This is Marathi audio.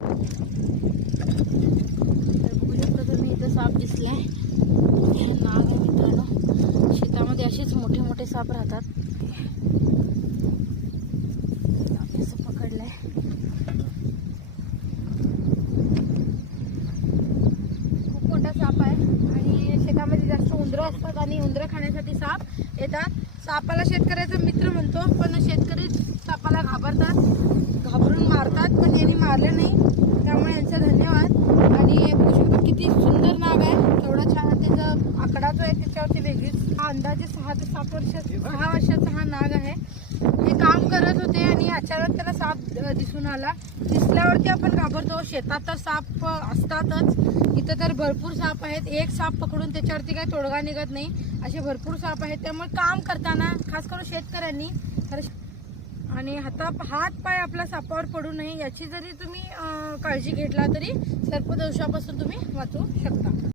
मी इथं साप दिसलाय, नाग आहे मित्रांनो. शेतामध्ये असेच मोठे मोठे साप राहतात. असं पकडलंय. खूप मोठा साप आहे आणि शेतामध्ये जास्त उंदरं असतात आणि उंदरं खाण्यासाठी साप येतात. सापाला शेतकऱ्याचा मित्र म्हणतो, पण शेतकरी सापाला घाबरतात, घाबरून मारतात, पण यांनी मारलं नाही, त्यामुळे यांचा धन्यवाद. आणि बघू शकतो किती सुंदर नाग आहे, केवढा छान त्याचा आकडा जो आहे त्याच्यावरती वेगळीच. हा अंदाजे 6 ते 7 वर्षाचा हा नाग आहे. हे काम करत होते आणि अचानक त्याला साप दिसून आला. दिसल्यावरती आपण घाबरतो. शेतात तर साप असतातच, इथं तर भरपूर साप आहेत. एक साप पकडून त्याच्यावरती काही तोडगा निघत नाही, असे भरपूर साप आहेत. त्यामुळे काम करताना खास करून शेतकऱ्यांनी आणि हात पाय आपला सापावर पडू नये याची जरी तुम्ही काळजी घेतला तरी सर्पदंशापासून तुम्ही वाचू शकता.